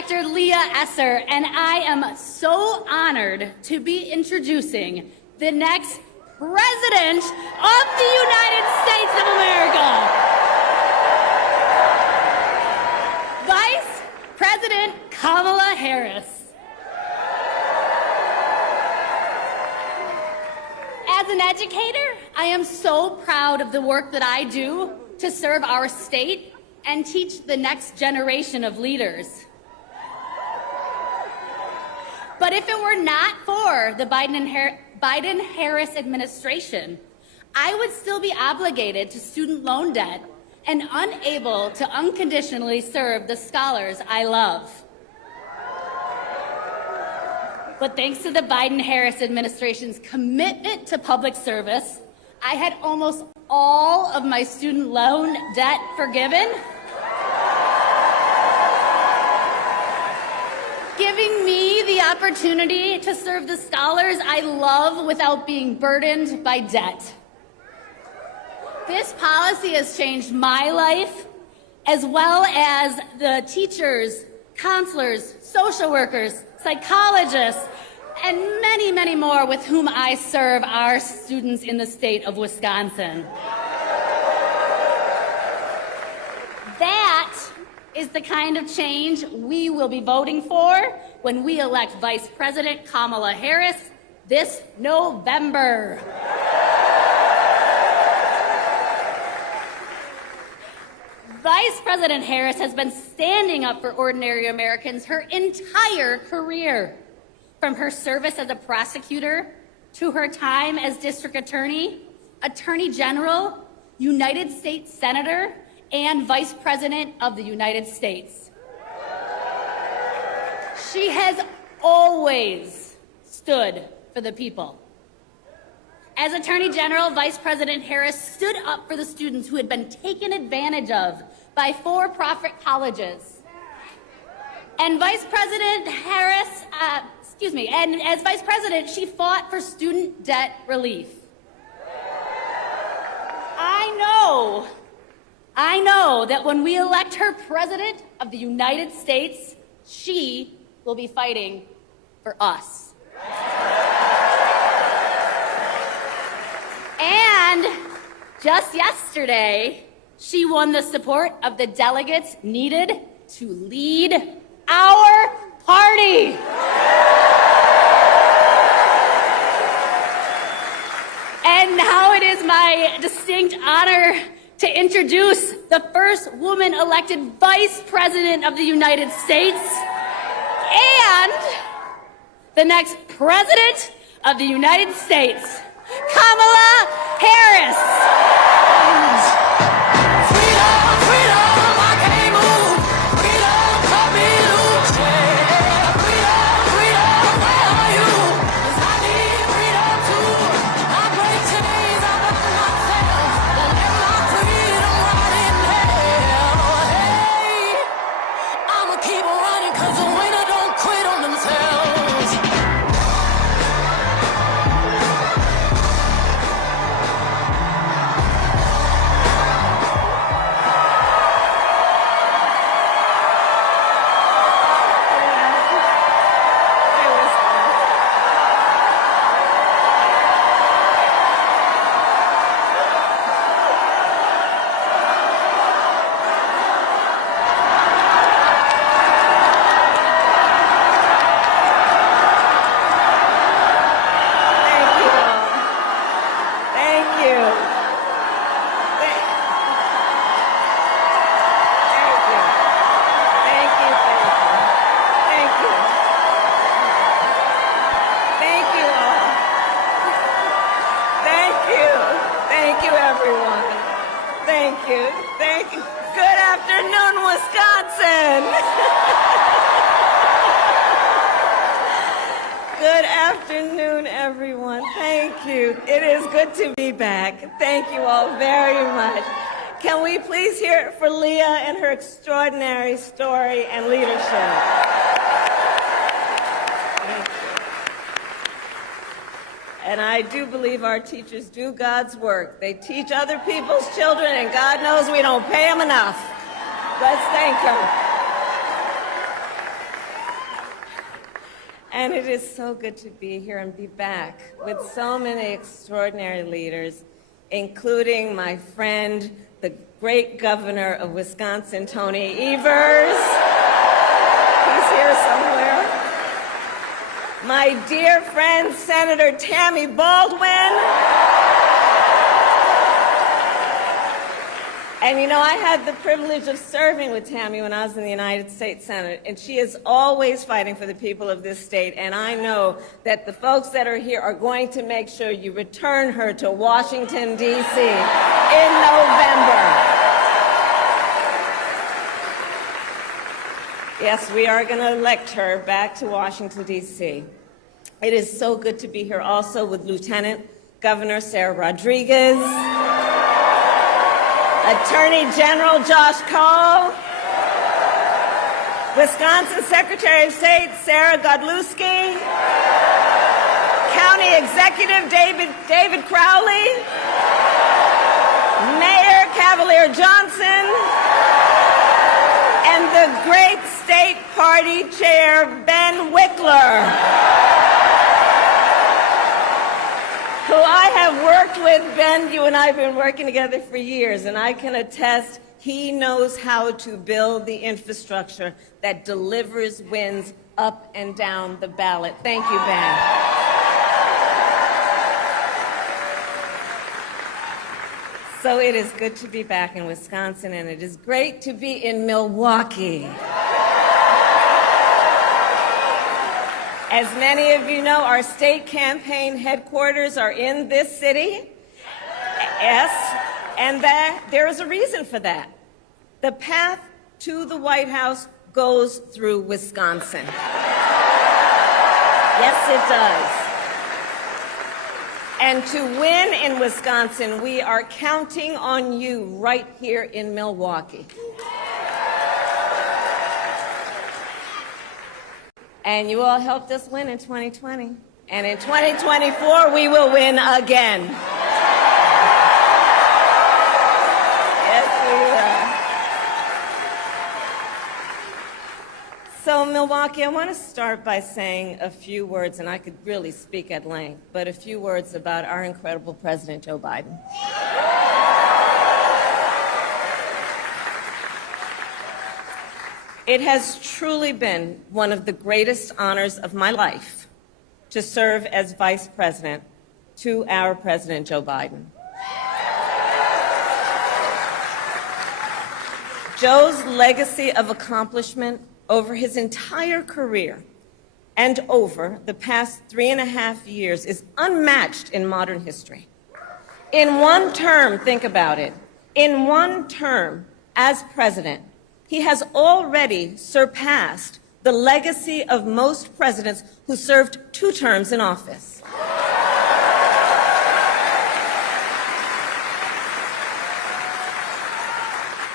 Dr. Leah Esser, and I am so honored to be introducing the next President of the United States of America. Vice President Kamala Harris. As an educator, I am so proud of the work that I do to serve our state and teach the next generation of leaders. But if it were not for the Biden-Harris administration, I would still be obligated to student loan debt and unable to unconditionally serve the scholars I love. But thanks to the Biden-Harris administration's commitment to public service, I had almost all of my student loan debt forgiven, giving me the opportunity to serve the scholars I love without being burdened by debt. This policy has changed my life, as well as the teachers, counselors, social workers, psychologists, and many, many more with whom I serve our students in the state of Wisconsin. That is the kind of change we will be voting for when we elect Vice President Kamala Harris this November. Vice President Harris has been standing up for ordinary Americans her entire career, from her service as a prosecutor to her time as district attorney, attorney general, United States Senator, and Vice President of the United States. She has always stood for the people. As Attorney General, Vice President Harris stood up for the students who had been taken advantage of by for-profit colleges. And Vice President Harris, and as Vice President, she fought for student debt relief. I know that when we elect her President of the United States, she will be fighting for us. And just yesterday, she won the support of the delegates needed to lead our party. And now it is my distinct honor to introduce the first woman elected Vice President of the United States and the next President of the United States, Kamala Harris. Thank you. Good afternoon, Wisconsin. Good afternoon, everyone. Thank you. It is good to be back. Thank you all very much. Can we please hear it for Leah and her extraordinary story and leadership? And I do believe our teachers do God's work. They teach other people's children, and God knows we don't pay them enough. Let's thank them. And it is so good to be here and be back with so many extraordinary leaders, including my friend, the great governor of Wisconsin, Tony Evers. He's here somewhere. My dear friend, Senator Tammy Baldwin. And you know, I had the privilege of serving with Tammy when I was in the United States Senate, and she is always fighting for the people of this state, and I know that the folks that are here are going to make sure you return her to Washington, D.C. in November. Yes, we are going to elect her back to Washington, D.C. It is so good to be here also with Lieutenant Governor Sarah Rodriguez, Attorney General Josh Cole, Wisconsin Secretary of State Sarah Godlewski, County Executive David Crowley, Mayor Cavalier Johnson, and the great State Party Chair Ben Wickler, who I have worked with. Ben, you and I have been working together for years, and I can attest he knows how to build the infrastructure that delivers wins up and down the ballot. Thank you, Ben. So it is good to be back in Wisconsin, and it is great to be in Milwaukee. As many of you know, our state campaign headquarters are in this city. Yes, and there is a reason for that. The path to the White House goes through Wisconsin. Yes, it does. And to win in Wisconsin, we are counting on you right here in Milwaukee. And you all helped us win in 2020. And in 2024, we will win again. Yes, we will. So, Milwaukee, I want to start by saying a few words, and I could really speak at length, but a few words about our incredible President Joe Biden. It has truly been one of the greatest honors of my life to serve as Vice President to our President Joe Biden. Joe's legacy of accomplishment over his entire career and over the past 3.5 years is unmatched in modern history. In one term, think about it, in one term as president, he has already surpassed the legacy of most presidents who served 2 terms in office.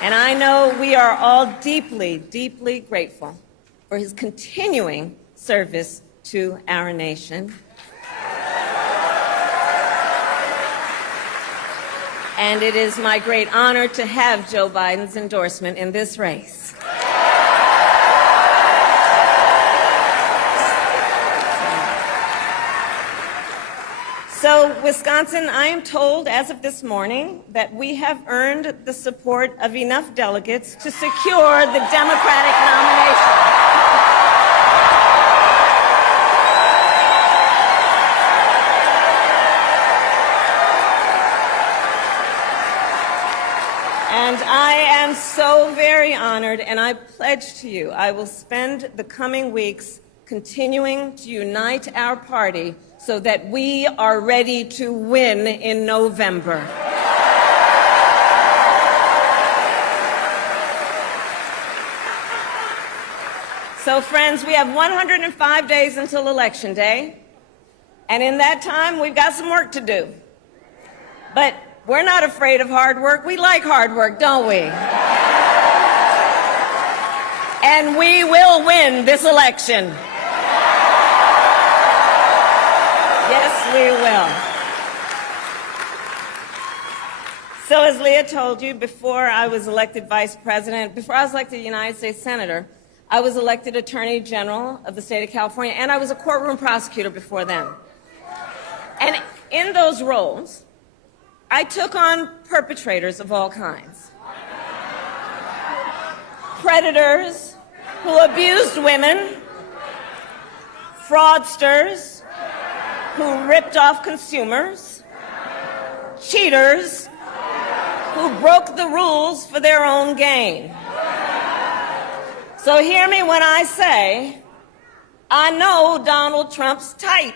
And I know we are all deeply, deeply grateful for his continuing service to our nation. And it is my great honor to have Joe Biden's endorsement in this race. So, Wisconsin, I am told as of this morning that we have earned the support of enough delegates to secure the Democratic nomination. And I am so very honored, and I pledge to you I will spend the coming weeks continuing to unite our party so that we are ready to win in November. So, friends, we have 105 days until Election Day, and in that time, we've got some work to do. But we're not afraid of hard work. We like hard work, don't we? And we will win this election. Yes, we will. So as Leah told you, before I was elected vice president, before I was elected United States Senator, I was elected Attorney General of the state of California, and I was a courtroom prosecutor before then. And in those roles, I took on perpetrators of all kinds. Predators who abused women, fraudsters who ripped off consumers, cheaters who broke the rules for their own gain. So hear me when I say, I know Donald Trump's type.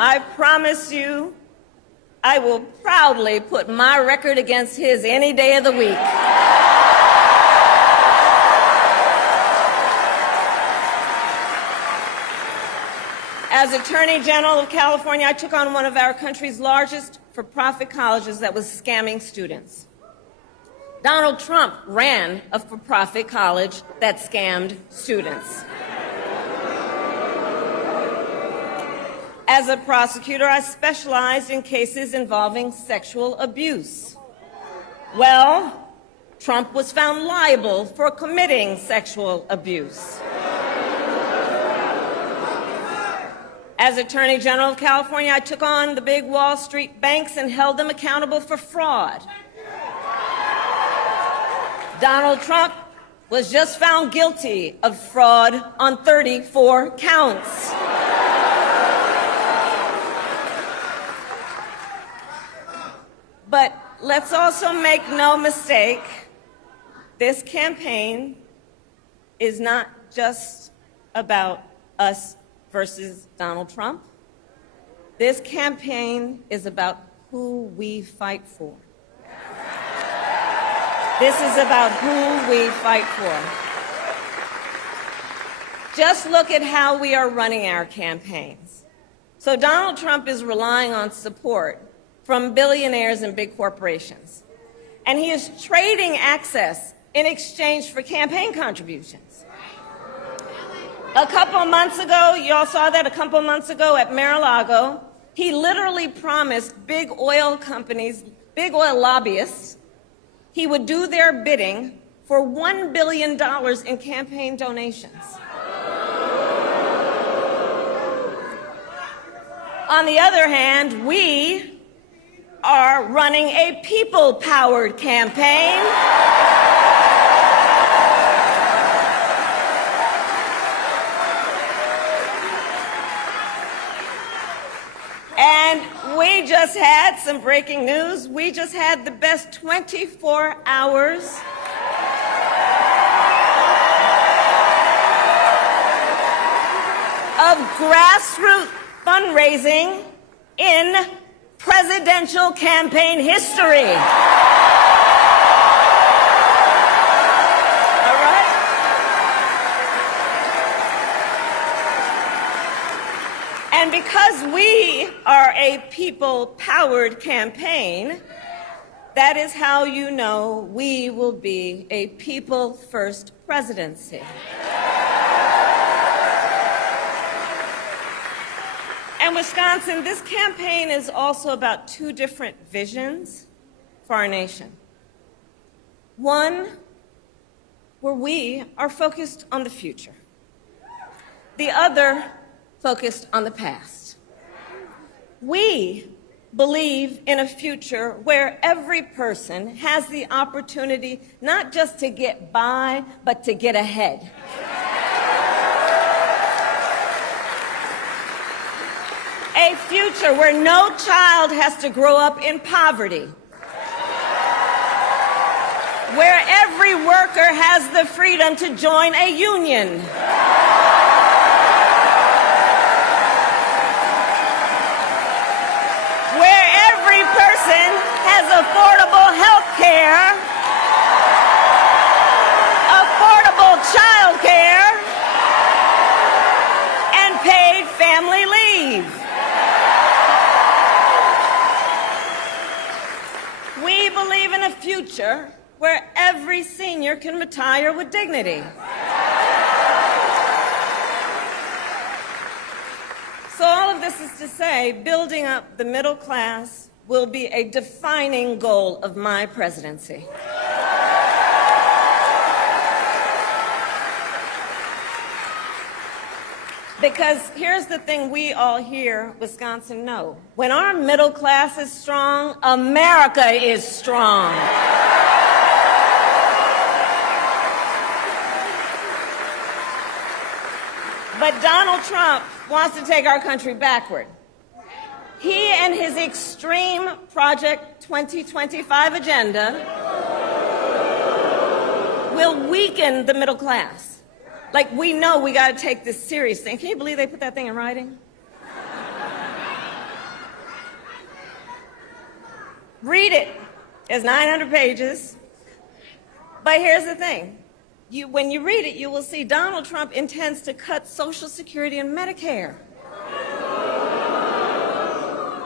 I promise you, I will proudly put my record against his any day of the week. As Attorney General of California, I took on one of our country's largest for-profit colleges that was scamming students. Donald Trump ran a for-profit college that scammed students. As a prosecutor, I specialized in cases involving sexual abuse. Well, Trump was found liable for committing sexual abuse. As Attorney General of California, I took on the big Wall Street banks and held them accountable for fraud. Donald Trump was just found guilty of fraud on 34 counts. But let's also make no mistake, this campaign is not just about us versus Donald Trump. This campaign is about who we fight for. This is about who we fight for. Just look at how we are running our campaigns. So Donald Trump is relying on support from billionaires and big corporations. And he is trading access in exchange for campaign contributions. A couple months ago, you all saw that a couple months ago at Mar-a-Lago, he literally promised big oil companies, big oil lobbyists, he would do their bidding for $1 billion in campaign donations. On the other hand, we are running a people-powered campaign. And we just had some breaking news. We just had the best 24 hours of grassroots fundraising in presidential campaign history. All right? And because we are a people-powered campaign, that is how you know we will be a people-first presidency. And Wisconsin, this campaign is also about two different visions for our nation. One, where we are focused on the future. The other, focused on the past. We believe in a future where every person has the opportunity not just to get by, but to get ahead. A future where no child has to grow up in poverty. Where every worker has the freedom to join a union. Where every person has affordable health care, affordable child every senior can retire with dignity. So all of this is to say, building up the middle class will be a defining goal of my presidency. Because here's the thing we all here, Wisconsin, know. When our middle class is strong, America is strong. But Donald Trump wants to take our country backward. He and his extreme Project 2025 agenda will weaken the middle class. Like, we know we got to take this seriously. Can you believe they put that thing in writing? Read it. It's 900 pages. But here's the thing. When you read it, you will see Donald Trump intends to cut Social Security and Medicare.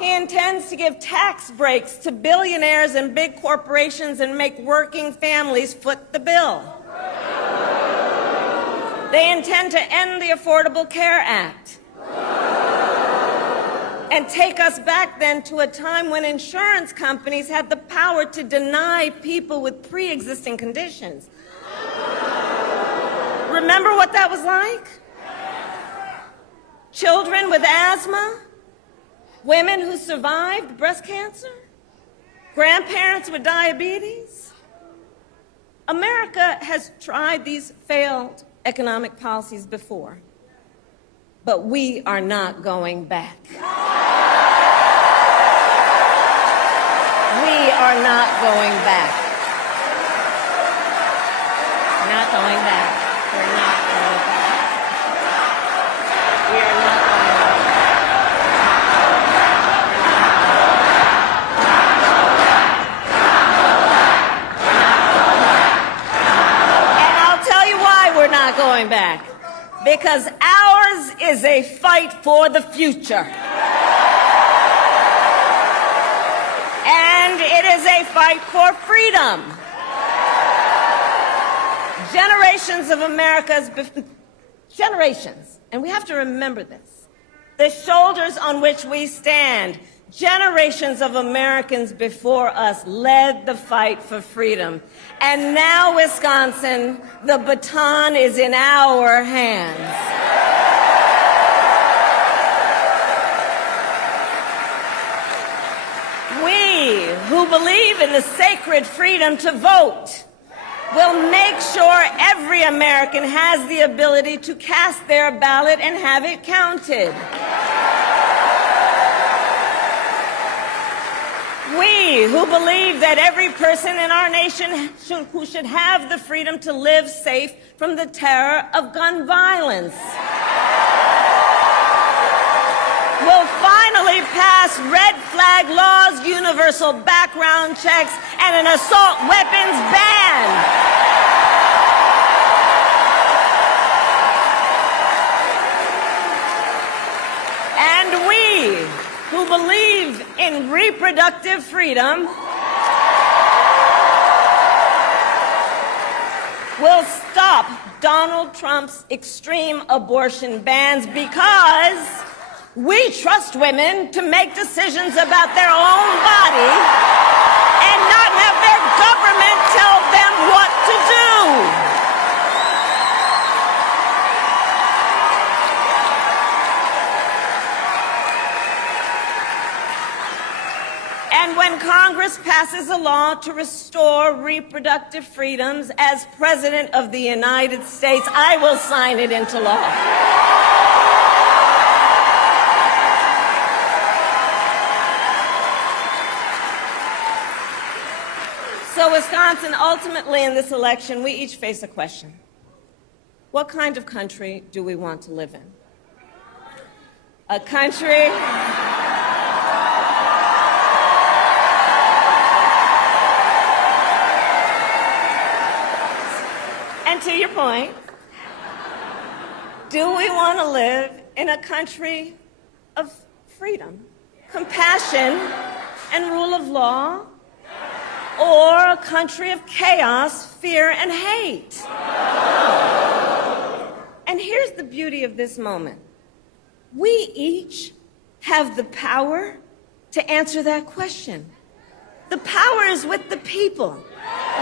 He intends to give tax breaks to billionaires and big corporations and make working families foot the bill. They intend to end the Affordable Care Act and take us back then to a time when insurance companies had the power to deny people with pre-existing conditions. Remember what that was like? Children with asthma, women who survived breast cancer, grandparents with diabetes. America has tried these failed economic policies before, but we are not going back. We are not going back. Not going back. We're not going back. We are not going back. And I'll tell you why we're not going back. Because ours is a fight for the future. And it is a fight for freedom. Generations of America's, generations, and we have to remember this, the shoulders on which we stand, generations of Americans before us led the fight for freedom. And now, Wisconsin, the baton is in our hands. We who believe in the sacred freedom to vote will make sure every American has the ability to cast their ballot and have it counted. We who believe that every person in our nation who should have the freedom to live safe from the terror of gun violence will finally pass red flag laws, universal background checks, and an assault weapons ban. And we who believe in reproductive freedom will stop Donald Trump's extreme abortion bans because we trust women to make decisions about their own body and not have their government tell them what to do. And when Congress passes a law to restore reproductive freedoms, as President of the United States, I will sign it into law. So, Wisconsin, ultimately in this election, we each face a question. What kind of country do we want to live in? A country and to your point, do we want to live in a country of freedom, compassion, and rule of law? or a country of chaos, fear, and hate? And here's the beauty of this moment. We each have the power to answer that question. The power is with the people.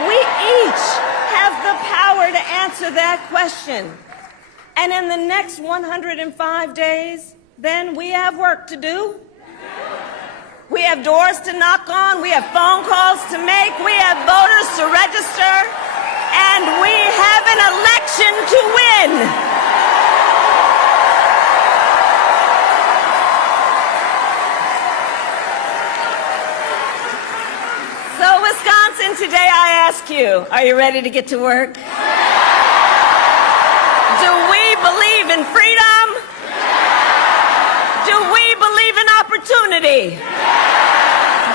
We each have the power to answer that question. And in the next 105 days, then we have work to do. We have doors to knock on. We have phone calls to make. We have voters to register. And we have an election to win. So, Wisconsin, today I ask you, are you ready to get to work? Do we believe in freedom? Do we believe in opportunity?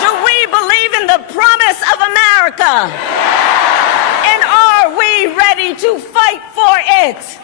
Do we believe in the promise of America? And are we ready to fight for it?